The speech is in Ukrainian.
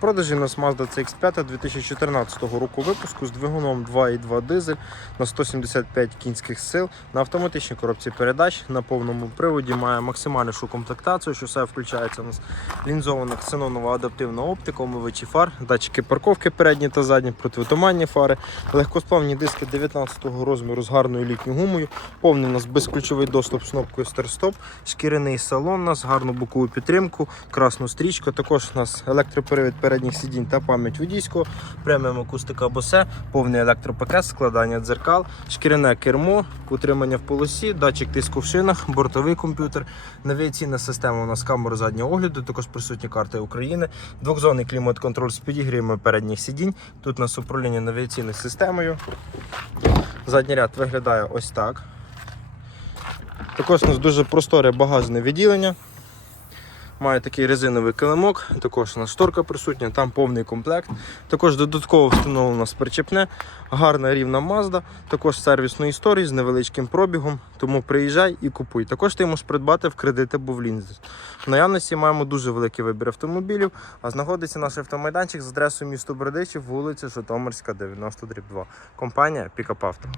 Продажі у нас Mazda CX-5 2014 року випуску з двигуном 2.2 дизель на 175 кінських сил на автоматичній коробці передач на повному приводі має максимальнішу комплектацію, що все включається у нас лінзована ксенонова адаптивна оптика, омивачі фар, датчики парковки передні та задні, противотуманні фари, легкосплавні диски 19-го розміру з гарною літньою гумою, повний у нас безключовий доступ з кнопкою старт-стоп, шкіряний салон у нас, гарну бокову підтримку, красну стрічку. Також у нас електроперевід передніх сидінь та пам'ять водійського, преміум акустика Bose, повний електропакет, складання дзеркал, шкіряне кермо, утримання в полосі, датчик тиску в шинах, бортовий комп'ютер, навігаційна система у нас камера заднього огляду, також присутні карти України, двохзонний клімат-контроль з підігрівами передніх сидінь. Тут у нас управління навігаційною системою. Задній ряд виглядає ось так. Також у нас дуже просторе багажне відділення. Має такий резиновий килимок, також у нас шторка присутня, там повний комплект. Також додатково встановлено причепне, гарна рівна Mazda, також сервісної історії з невеличким пробігом. Тому приїжджай і купуй. Також ти можеш придбати в кредит або в лінзи. В наявності маємо дуже великий вибір автомобілів, а знаходиться наш автомайданчик з адресою місто Бердичів, вулиця Житомирська, 90 2. Компанія Пікап Авто.